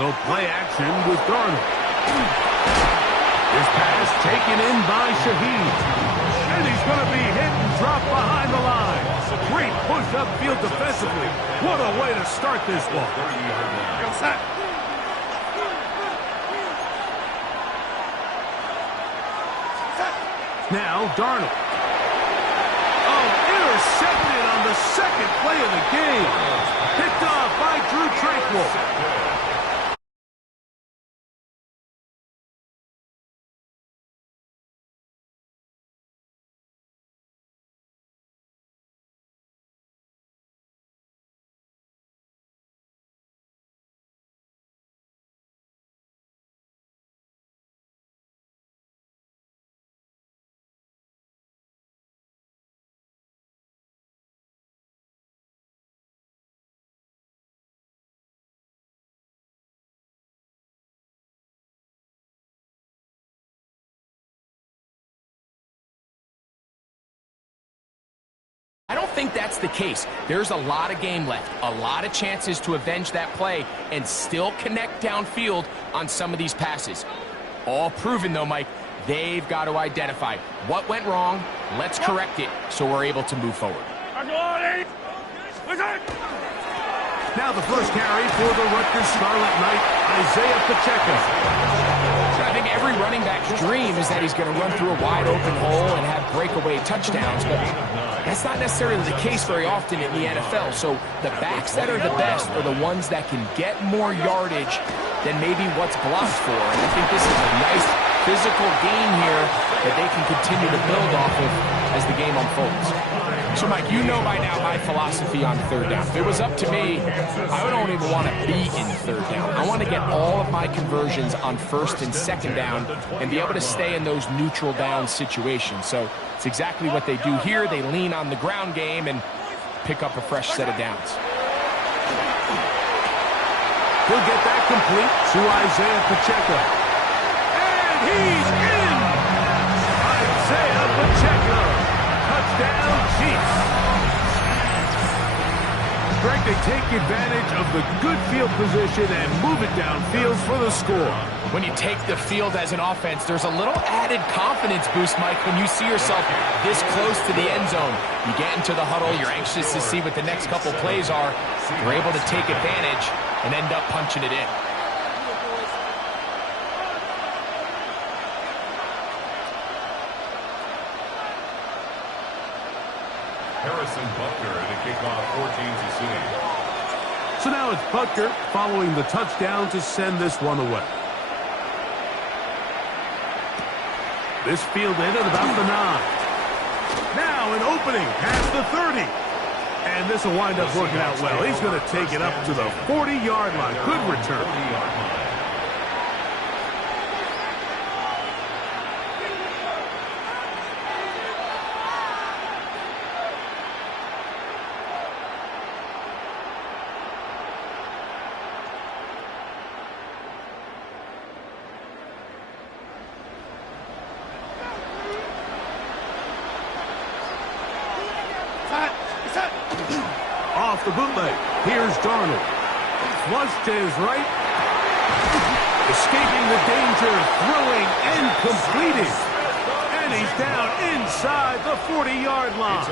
They'll play action with Darnold. This pass taken in by Shaheed. And he's going to be hit and dropped behind the line. Great push upfield defensively. What a way to start this ball. Now Darnold. Oh, intercepted on the second play of the game. Picked off by Drew Tranquil. I don't think that's the case. There's a lot of game left, a lot of chances to avenge that play and still connect downfield on some of these passes. All proven, though, Mike, they've got to identify what went wrong, let's correct it so we're able to move forward. Now the first carry for the Rutgers Scarlet Knight, Isaiah Pacheco. I think every running back's dream is that he's going to run through a wide-open hole and have breakaway touchdowns, but that's not necessarily the case very often in the NFL. So the backs that are the best are the ones that can get more yardage than maybe what's blocked for. And I think this is a nice physical gain here that they can continue to build off of as the game unfolds. So, Mike, you know by now my philosophy on third down. If it was up to me, I don't even want to be in third down. I want to get all of my conversions on first and second down and be able to stay in those neutral down situations. So it's exactly what they do here. They lean on the ground game and pick up a fresh set of downs. He'll get that complete to Isaiah Pacheco. And he's in! Isaiah Pacheco. Touchdown, Chiefs. Greg, they take advantage of the good field position and move it downfield for the score. When you take the field as an offense, there's a little added confidence boost, Mike, when you see yourself this close to the end zone. You get into the huddle, you're anxious to see what the next couple plays are. You're able to take advantage and end up punching it in. Butker to kick off for Kansas City. So now it's Butker following the touchdown to send this one away. This fielded at about the 9. Now an opening past the 30. And this will wind up working out well. He's going to take it up to the 40-yard line. Good return. Off the bootleg. Here's Darnold. Flushed to his right. Escaping the danger. Throwing and completing. And he's down inside the 40-yard line.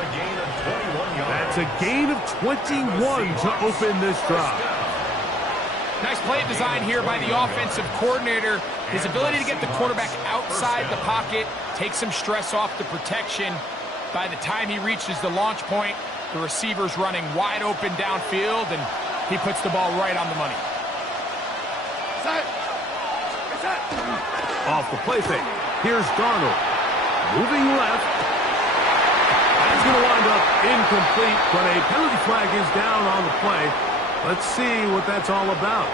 That's a gain of 21 to open this drive. Nice play design here by the offensive coordinator. His ability to get the quarterback outside the pocket, take some stress off the protection. By the time he reaches the launch point, the receiver's running wide open downfield, and he puts the ball right on the money. Off the play fake. Here's Darnold. Moving left. That's going to wind up incomplete, but a penalty flag is down on the play. Let's see what that's all about.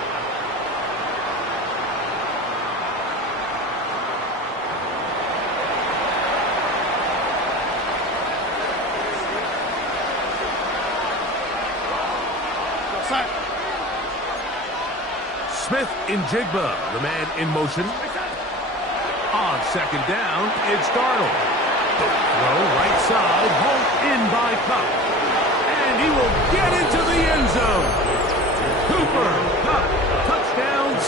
Smith in Jigba, the man in motion. On second down, it's Darnold. Throw right side, home in by Cup. And he will get into the end zone. Cooper, Cup, touchdown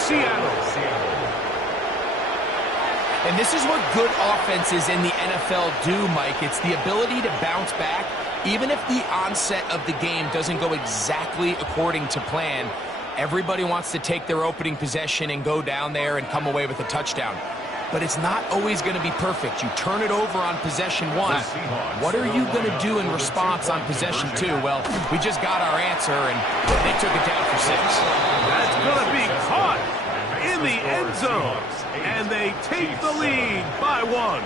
And this is what good offenses in the NFL do, Mike. It's the ability to bounce back, even if the onset of the game doesn't go exactly according to plan. Everybody wants to take their opening possession and go down there and come away with a touchdown. But it's not always going to be perfect. You turn it over on possession one. What are you going to do in response on possession two? Well, we just got our answer, and they took it down for 6. That's going to be caught in the end zone, and they take the lead by 1.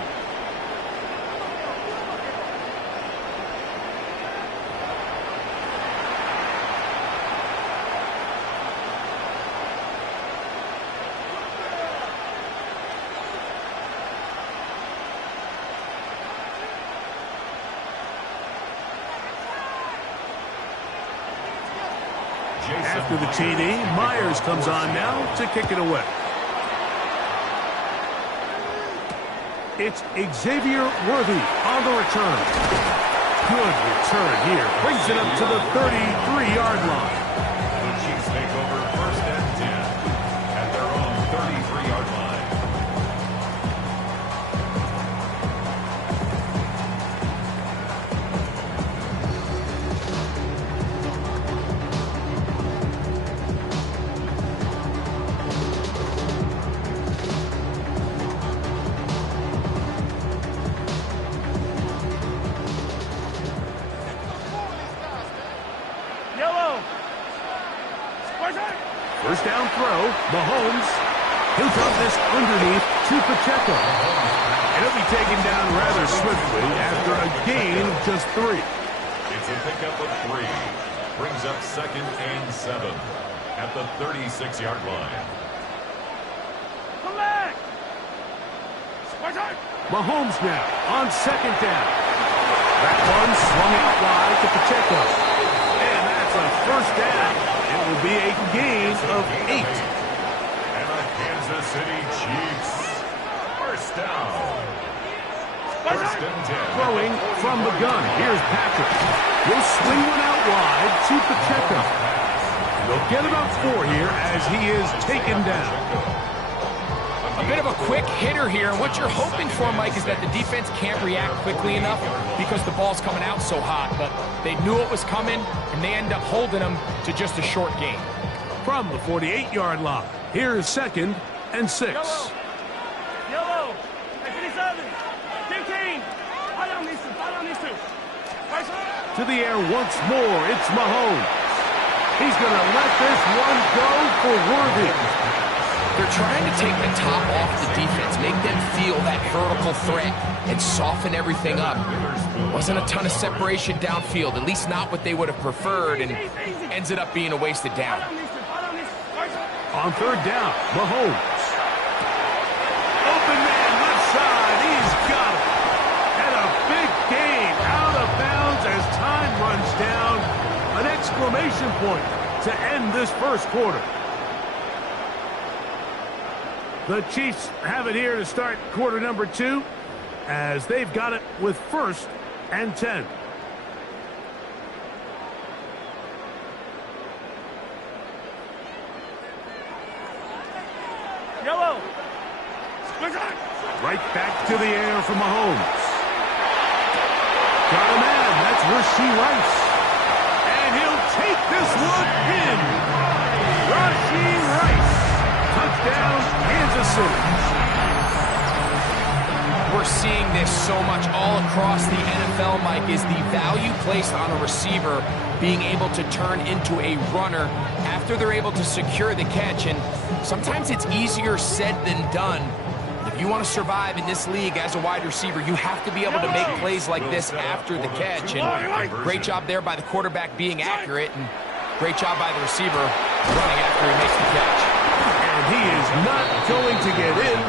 After the TD, Myers comes on now to kick it away. It's Xavier Worthy on the return. Good return here. Brings it up to the 33-yard line. The Chiefs take over 1st and 10 at their own 33-yard line. First down throw, Mahomes. He'll drop this underneath to Pacheco. And he'll be taken down rather swiftly after a gain of just 3. It's a pickup of 3. Brings up 2nd and 7 at the 36-yard line. Come back! Mahomes now on 2nd down. That one swung out wide to Pacheco. And that's a first down. It will be a gain of 8. And the Kansas City Chiefs. First down. 1st and 10. Throwing from the gun. Here's Patrick. He'll swing one out wide to Pacheco. They'll get about 4 here as he is taken down. A bit of a quick hitter here, and what you're hoping for, Mike, is that the defense can't react quickly enough because the ball's coming out so hot, but they knew it was coming, and they end up holding them to just a short gain. From the 48-yard line, here is 2nd and 6. Yellow. 57. 15. Follow these two. To the air once more, it's Mahomes. He's going to let this one go for Worthy. They're trying to take the top off the defense, make them feel that vertical threat, and soften everything up. Wasn't a ton of separation downfield, at least not what they would have preferred, and ends up being a wasted down. On 3rd down, Mahomes. Open man left side, he's got it. And a big gain out of bounds as time runs down. An exclamation point to end this first quarter. The Chiefs have it here to start quarter number 2 as they've got it with 1st and 10. Yellow. Right back to the air for Mahomes. Got a man, that's Rashee Rice. And he'll take this one in. Rashee Rice. Touchdown, Kansas City. We're seeing this so much all across the NFL, Mike, is the value placed on a receiver being able to turn into a runner after they're able to secure the catch. And sometimes it's easier said than done. If you want to survive in this league as a wide receiver, you have to be able to make plays like this after the catch. And great job there by the quarterback being accurate, and great job by the receiver running after he makes the catch. And he is not going to get in.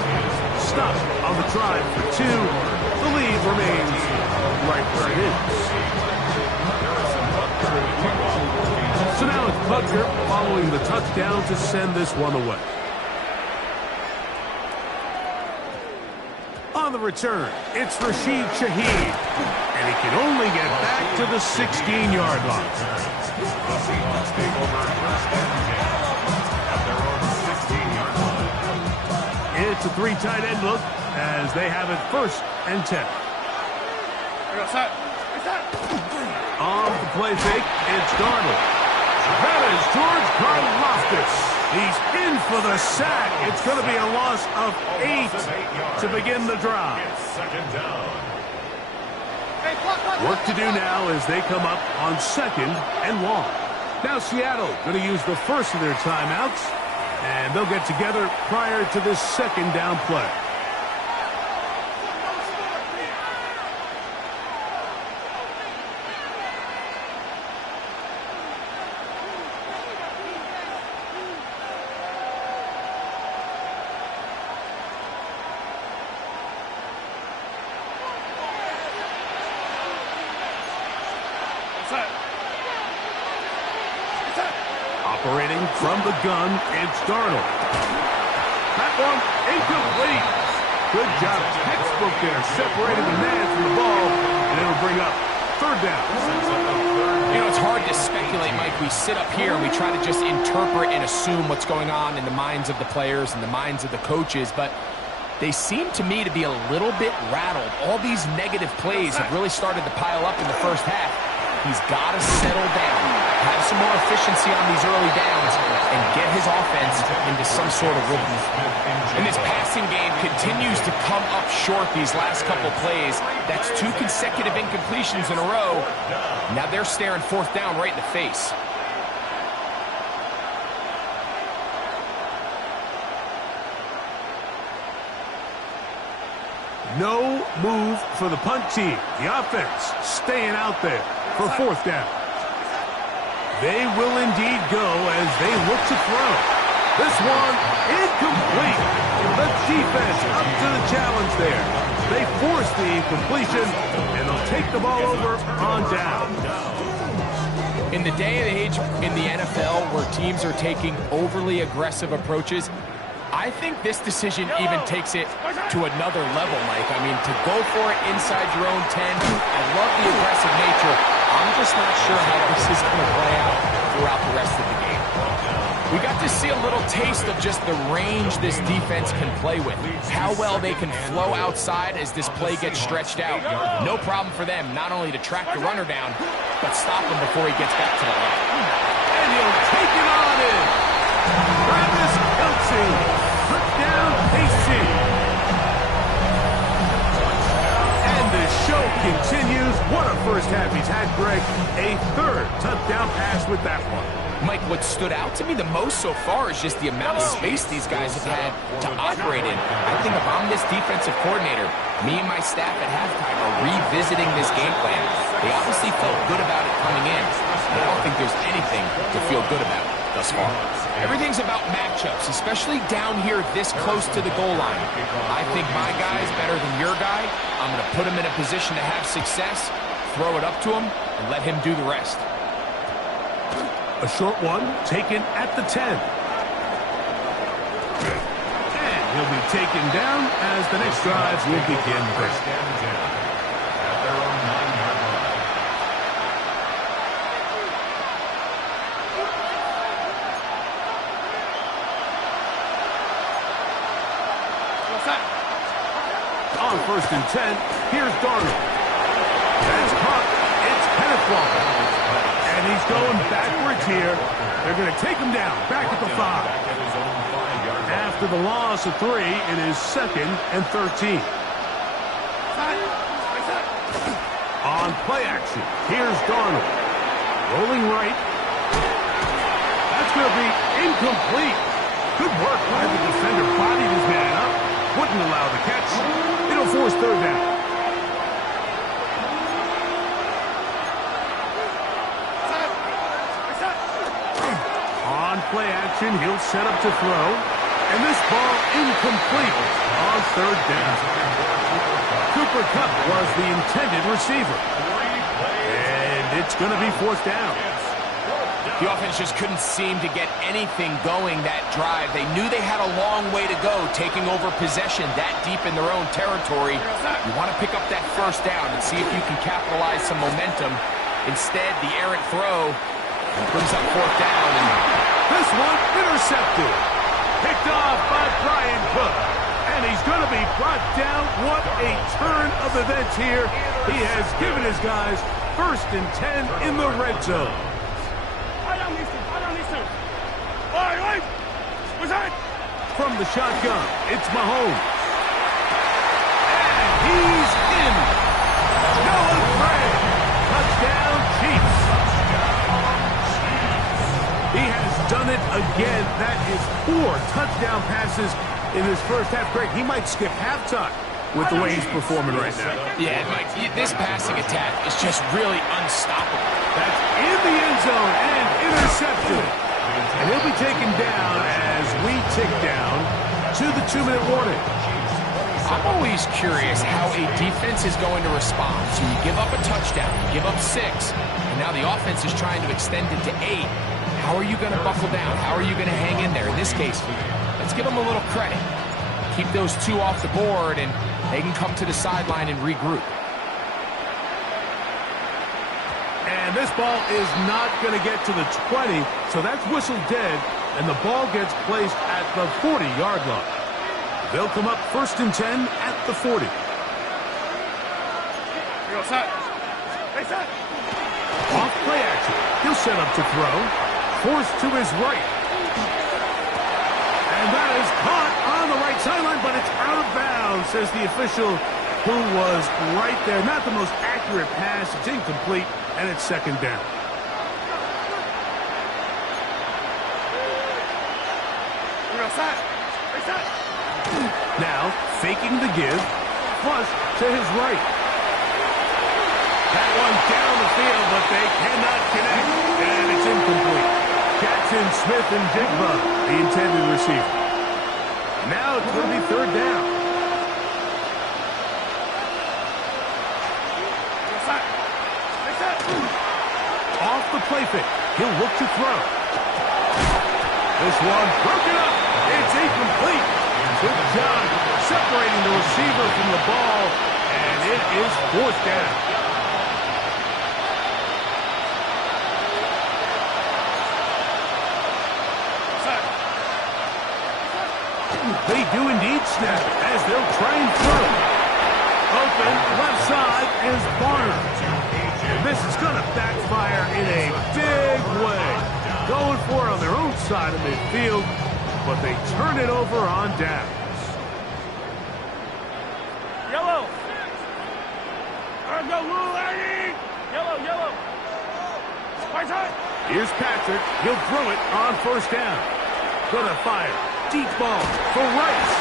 Stop on the drive for 2. The lead remains right where it is. So now it's Butker following the touchdown to send this one away. On the return, it's Rashid Shaheed. And he can only get back to the 16-yard line. The Seahawks take over 1st and 10 at their own 16-yard line. It's a 3 tight end look. as they have it 1st and 10. Off the play fake, it's Darnold. That is George Karlaftis. He's in for the sack. It's going to be a loss of 8 to begin the drive. Second down. Work to do now as they come up on 2nd and long. Now Seattle going to use the first of their timeouts, and they'll get together prior to this 2nd down play. Operating from the gun, it's Darnold. That one incomplete. Good job. Textbook there, separating the man from the ball, and it'll bring up 3rd down. You know, it's hard to speculate, Mike. We sit up here and we try to just interpret and assume what's going on in the minds of the players and the minds of the coaches, but they seem to me to be a little bit rattled. All these negative plays have really started to pile up in the 1st half. He's got to settle down, have some more efficiency on these early downs, and get his offense into some sort of rhythm. And this passing game continues to come up short these last couple plays. That's 2 consecutive incompletions in a row. Now they're staring 4th down right in the face. No move for the punt team. The offense staying out there for 4th down. They will indeed go as they look to throw. This one incomplete. The defense up to the challenge there. They force the incompletion, and they'll take the ball over on down. In the day and age in the NFL where teams are taking overly aggressive approaches, I think this decision even takes it to another level, Mike. I mean, to go for it inside your own 10, I love the aggressive nature. I'm just not sure how this is going to play out throughout the rest of the game. We got to see a little taste of just the range this defense can play with. How well they can flow outside as this play gets stretched out. No problem for them, not only to track the runner down, but stop him before he gets back to the line. And he'll take it on in. Travis Kelce, put down Casey. And the show continues. What a 1st half he's had, Greg. A 3rd touchdown pass with that one. Mike, what stood out to me the most so far is just the amount of space these guys have had to operate in. I think if I'm this defensive coordinator, me and my staff at halftime are revisiting this game plan. They obviously felt good about it coming in, but I don't think there's anything to feel good about thus far. Everything's about matchups, especially down here this close to the goal line. I think my guy's better than your guy. I'm going to put him in a position to have success, throw it up to him, and let him do the rest. A short one taken at the 10. And he'll be taken down as the next drive will begin. First down and 10 at their own 9-yard line. On 1st and 10, here's Darnold. That's caught. It's Kenneth Walker. And he's going backwards here. They're going to take him down, back at the 5. After the loss of 3, it is 2nd and 13. On play action, here's Darnold. Rolling right. That's going to be incomplete. Good work by the defender. Bodied his man up. Wouldn't allow the catch. It'll force 3rd down. On play action, he'll set up to throw. And this ball incomplete on 3rd down. Cooper Kupp was the intended receiver. And it's going to be 4th down. The offense just couldn't seem to get anything going that drive. They knew they had a long way to go, taking over possession that deep in their own territory. You want to pick up that 1st down and see if you can capitalize some momentum. Instead, the errant throw brings up 4th down. And this one intercepted. Picked off by Brian Cook. And and he's going to be brought down. What a turn of events here. He has given his guys 1st and 10 in the red zone. I don't need to. All right. What's that? From the shotgun, it's Mahomes. And he's in. Noah Gray. Touchdown, Chiefs. He has done it again. That is 4 touchdown passes in his first half. Greg, he might skip halftime with the way he's performing right now. Yeah, Mike, this passing attack is just really unstoppable. That's in the end zone and intercepted. And he'll be taken down as we tick down to the 2-minute warning. I'm always curious how a defense is going to respond. So you give up a touchdown, you give up 6, and now the offense is trying to extend it to 8. How are you going to buckle down? How are you going to hang in there? In this case, let's give them a little credit. Keep those 2 off the board, and they can come to the sideline and regroup. And this ball is not going to get to the 20, so that's whistled dead, and the ball gets placed at the 40-yard line. They'll come up 1st and 10 at the 40. Off play action. He'll set up to throw. Forced to his right. And that is caught on the right sideline, but it's out of bounds, says the official who was right there. Not the most accurate pass. It's incomplete, and it's 2nd down. Now, faking the give. Flush to his right. That one down the field, but they cannot connect, and it's incomplete. Jackson, Smith, and Jigba, the intended receiver. Now it's going to be 3rd down. Off the play fake. He'll look to throw. This one broken up. It's incomplete. Good job separating the receiver from the ball, and it is 4th down. They do indeed snap as they'll try and throw. Open left side is Barnes. And this is going to backfire in a big way. Going for it on their own side of midfield, but they turn it over on downs. Yellow. All right, go, Lou, Eddie. Yellow. Right side. Here's Patrick. He'll throw it on 1st down. Gonna fire. Deep ball for Rice.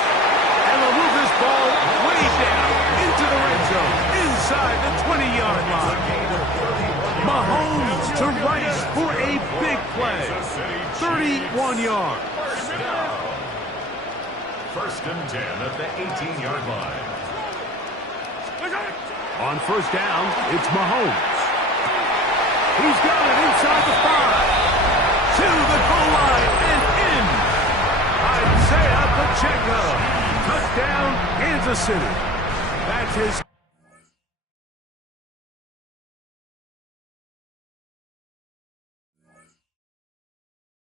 And they'll move this ball way down into the red zone, inside the 20-yard line. Mahomes to Rice for a big play. 31 yards. 1st and 10 at the 18-yard line. On 1st down, it's Mahomes. He's got it inside the 5. To the goal line and in. Isaiah Pacheco. Touchdown, Kansas City. That's his